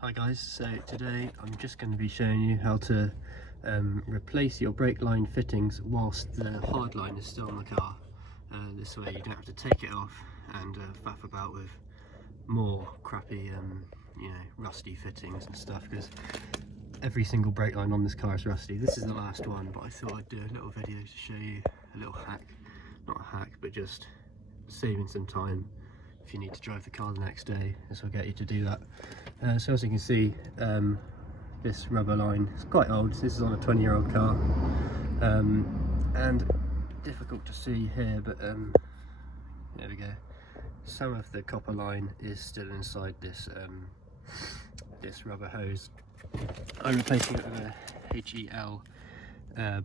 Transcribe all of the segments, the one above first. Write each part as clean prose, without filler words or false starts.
Hi guys, so today I'm just going to be showing you how to replace your brake line fittings whilst the hard line is still on the car. This way you don't have to take it off and faff about with more crappy rusty fittings and stuff, because every single brake line on this car is rusty. This is the last one, but I thought I'd do a little video to show you a little hack, not a hack but just saving some time if you need to drive the car the next day. This will get you to do that. So as you can see, this rubber line is quite old. This is on a 20-year-old car, and difficult to see here, but there we go. Some of the copper line is still inside this this rubber hose. I'm replacing it with a HEL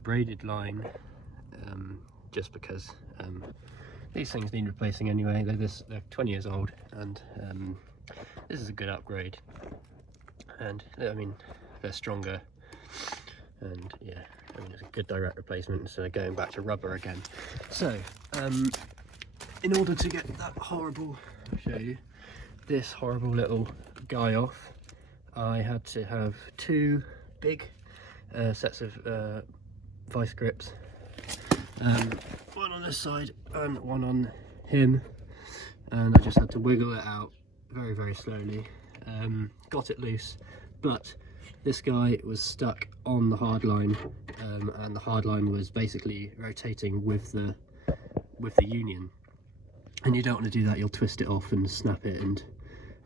braided line, just because these things need replacing anyway. They're 20 years old, and this is a good upgrade, and I mean they're stronger, and yeah, I mean it's a good direct replacement instead of going back to rubber again. So in order to get that horrible, I'll show you, this horrible little guy off, I had to have two big sets of vice grips, one on this side and one on him, and I just had to wiggle it out very, very slowly. Got it loose, but this guy was stuck on the hard line, and the hard line was basically rotating with the union, and you don't want to do that. You'll twist it off and snap it, and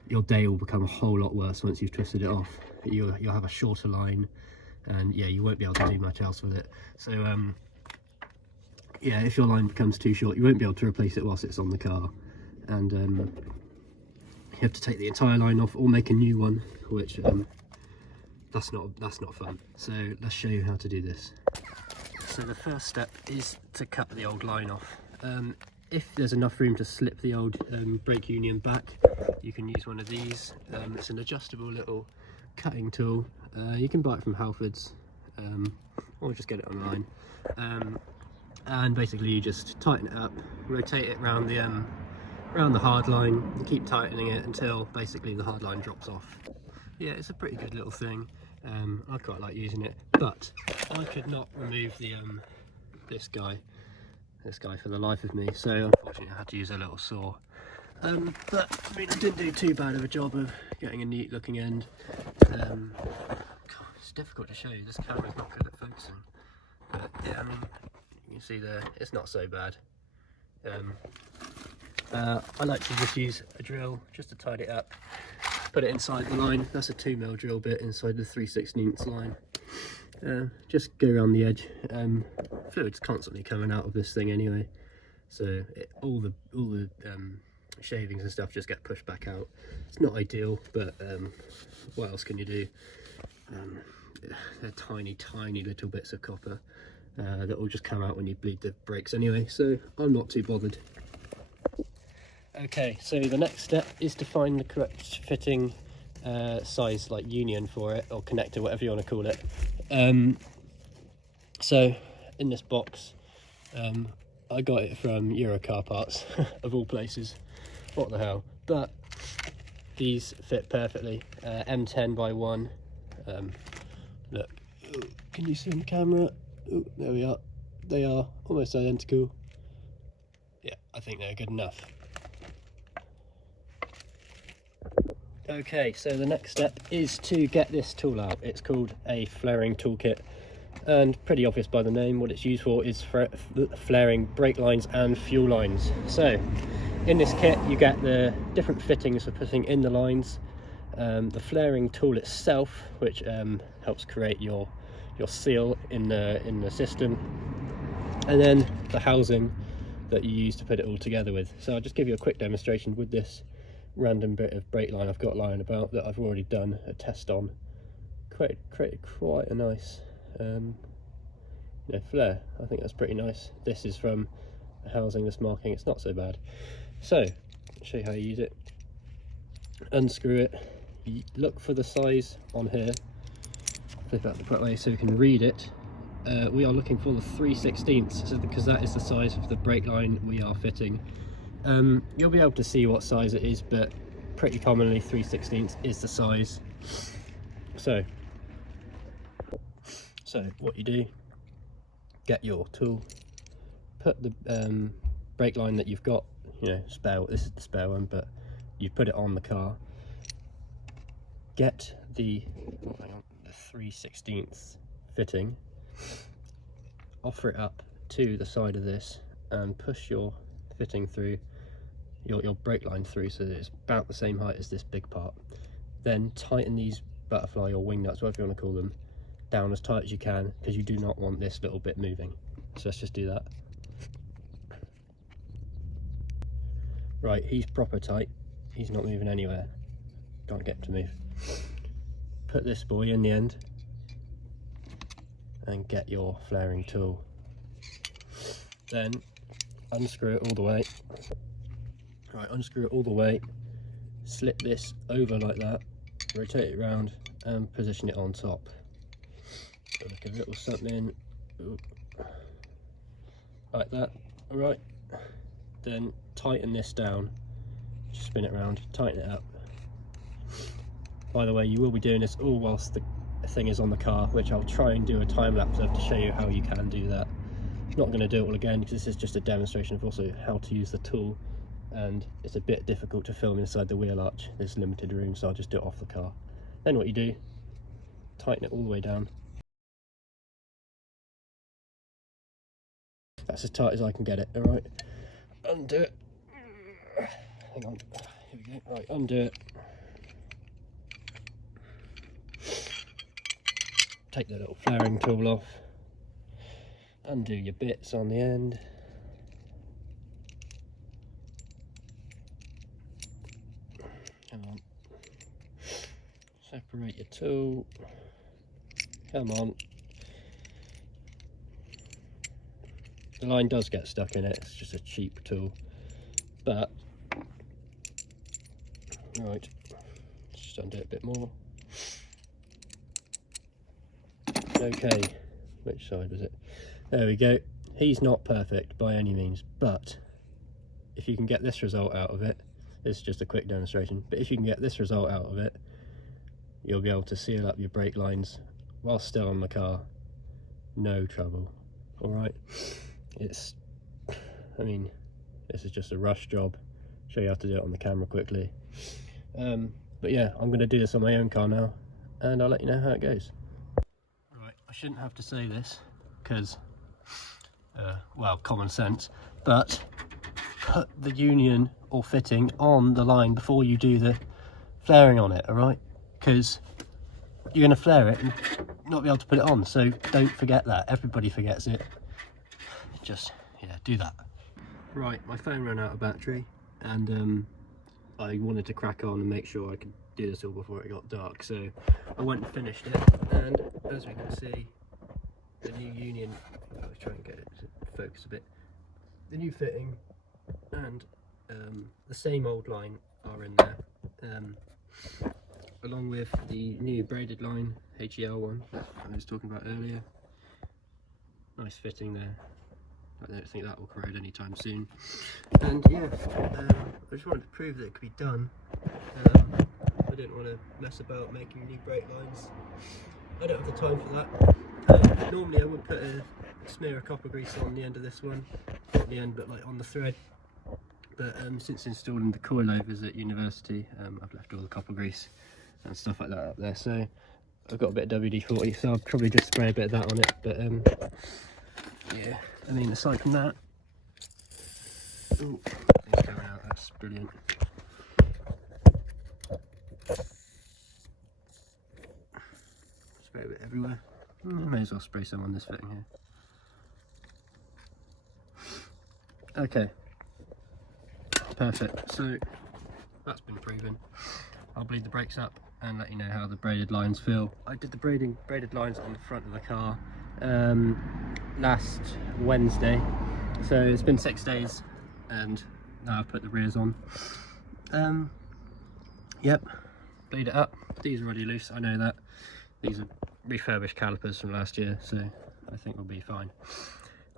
your day will become a whole lot worse once you've twisted it off. You'll have a shorter line, and yeah, you won't be able to do much else with it. So yeah, if your line becomes too short, you won't be able to replace it whilst it's on the car, and you have to take the entire line off or make a new one, which that's not fun. So let's show you how to do this. So the first step is to cut the old line off. If there's enough room to slip the old brake union back, you can use one of these. It's an adjustable little cutting tool. You can buy it from Halfords, or just get it online. And basically you just tighten it up, rotate it around the hard line, and keep tightening it until basically the hard line drops off. Yeah, it's a pretty good little thing. I quite like using it, but I could not remove the this guy for the life of me, so unfortunately I had to use a little saw. But I mean, I didn't do too bad of a job of getting a neat looking end. God, it's difficult to show you, this camera's not good at focusing, but yeah, I mean, you can see there, it's not so bad. I like to just use a drill just to tidy it up, put it inside the line. That's a 2mm drill bit inside the 3/16 line. Just go around the edge. Fluid's constantly coming out of this thing anyway, so all the shavings and stuff just get pushed back out. It's not ideal, but what else can you do? They're tiny little bits of copper that will just come out when you bleed the brakes anyway, so I'm not too bothered. Okay, so the next step is to find the correct fitting size, like union for it, or connector, whatever you want to call it. So in this box, I got it from Euro Car Parts of all places, what the hell, but these fit perfectly. M10 by 1. Look, can you see on the camera? Oh, there we are. They are almost identical. Yeah, I think they're good enough. Okay, so the next step is to get this tool out. It's called a flaring toolkit, and pretty obvious by the name. What it's used for is flaring brake lines and fuel lines. So in this kit you get the different fittings for putting in the lines, the flaring tool itself, which helps create your seal in the system, and then the housing that you use to put it all together with. So I'll just give you a quick demonstration with this random bit of brake line I've got lying about that I've already done a test on. Created quite a nice flare. I think that's pretty nice. This is from the housing, this marking, it's not so bad. So I'll show you how you use it. Unscrew it, you look for the size on here, flip it out the correct way so you can read it. We are looking for the 3/16, so because that is the size of the brake line we are fitting. You'll be able to see what size it is, but pretty commonly 3/16 is the size. So what you do, get your tool, put the brake line that you've got, you know, spare, this is the spare one, but you put it on the car, get the 3/16 fitting, offer it up to the side of this and push your fitting through, your brake line through, so that it's about the same height as this big part. Then tighten these butterfly or wing nuts, whatever you want to call them, down as tight as you can, because you do not want this little bit moving. So let's just do that. Right, he's proper tight, he's not moving anywhere, can't get him to move. Put this boy in the end and get your flaring tool. Then unscrew it all the way. Right, unscrew it all the way, slip this over like that, rotate it around and position it on top. Like a little something like that. Alright, then tighten this down, just spin it around, tighten it up. By the way, you will be doing this all whilst the thing is on the car, which I'll try and do a time lapse of to show you how you can do that. I'm not going to do it all again because this is just a demonstration of also how to use the tool, and it's a bit difficult to film inside the wheel arch, there's limited room, so I'll just do it off the car. Then what you do, tighten it all the way down. That's as tight as I can get it. Alright, undo it. Hang on, here we go. Right, undo it. Take the little flaring tool off. Undo your bits on the end. Come on. Separate your tool. Come on. The line does get stuck in it, it's just a cheap tool. But, right, just undo it a bit more. Okay, which side was it? There we go. He's not perfect by any means, but if you can get this result out of it, this is just a quick demonstration, but if you can get this result out of it, you'll be able to seal up your brake lines while still on the car, no trouble. Alright, I mean, this is just a rush job, show you how to do it on the camera quickly. But yeah, I'm going to do this on my own car now, and I'll let you know how it goes. Right, I shouldn't have to say this, because, well, common sense, but put the union or fitting on the line before you do the flaring on it, alright? Because you're going to flare it and not be able to put it on, so don't forget that. Everybody forgets it. Just, yeah, do that. Right, my phone ran out of battery, and I wanted to crack on and make sure I could do this all before it got dark, so I went and finished it, and as we can see, the new union, I'll try and get it to focus a bit, the new fitting and the same old line are in there, along with the new braided line, HEL one that I was talking about earlier. Nice fitting there. I don't think that will corrode anytime soon. And yeah, I just wanted to prove that it could be done. I didn't want to mess about making new brake lines. I don't have the time for that. Normally I would put a smear of copper grease on the end of this one, not the end but like on the thread. But since installing the coilovers at university, I've left all the copper grease and stuff like that up there. So I've got a bit of WD-40, so I'll probably just spray a bit of that on it. But yeah, I mean, aside from that, ooh, things coming out, that's brilliant. Spray a bit everywhere. I may as well spray some on this fitting here. Okay, perfect. So that's been proven. I'll bleed the brakes up and let you know how the braided lines feel. I did the braided lines on the front of the car last Wednesday, so it's been 6 days and now I've put the rears on. Yep, bleed it up. These are already loose, I know that. These are refurbished calipers from last year, so I think we'll be fine.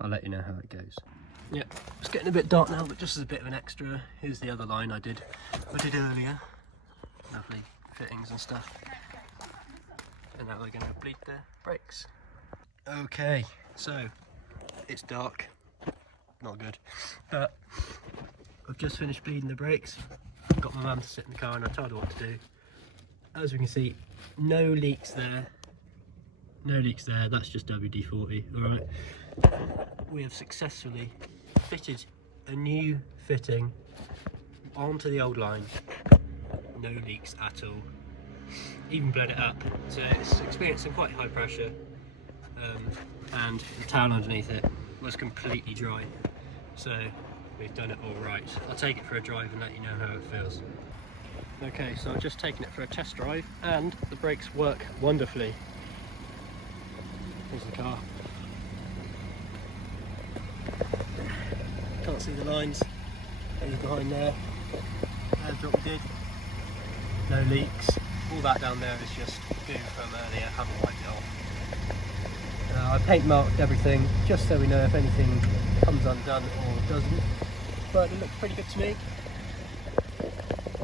I'll let you know how it goes. Yep, it's getting a bit dark now, but just as a bit of an extra, here's the other line I did earlier. Lovely fittings and stuff. and now we're going to bleed the brakes. Okay, so it's dark, not good, but I've just finished bleeding the brakes. Got my mum to sit in the car and I told her what to do. As we can see, no leaks there. No leaks there, that's just WD-40, alright. We have successfully fitted a new fitting onto the old line. No leaks at all. Even bled it up, so it's experiencing quite high pressure. And the towel underneath it was completely dry. So we've done it all right. I'll take it for a drive and let you know how it feels. Okay, so I've just taken it for a test drive and the brakes work wonderfully. Here's the car. Can't see the lines. He's behind there. Airdrop we did. No leaks. All that down there is just goo from earlier. Haven't wiped it off. I paint marked everything just so we know if anything comes undone or doesn't. But it looks pretty good to me.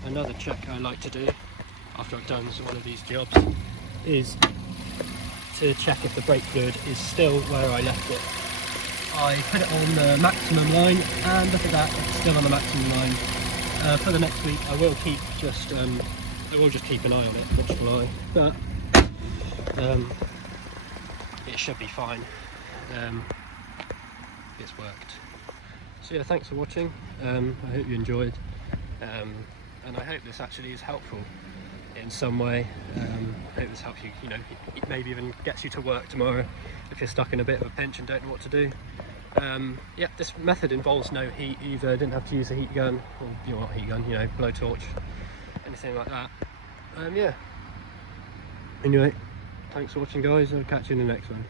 Another check I like to do after I've done one of these jobs is to check if the brake fluid is still where I left it. I put it on the maximum line and look at that, it's still on the maximum line. For the next week I will keep just keep an eye on it, watchful eye, but it should be fine. It's worked. So yeah, thanks for watching. I hope you enjoyed, and I hope this actually is helpful in some way. I hope this helps you, you know, maybe even gets you to work tomorrow if you're stuck in a bit of a pinch and don't know what to do. Yeah, this method involves no heat either. Didn't have to use a heat gun, or not heat gun, you know, blowtorch, anything like that. Yeah. Anyway, thanks for watching guys, I'll catch you in the next one.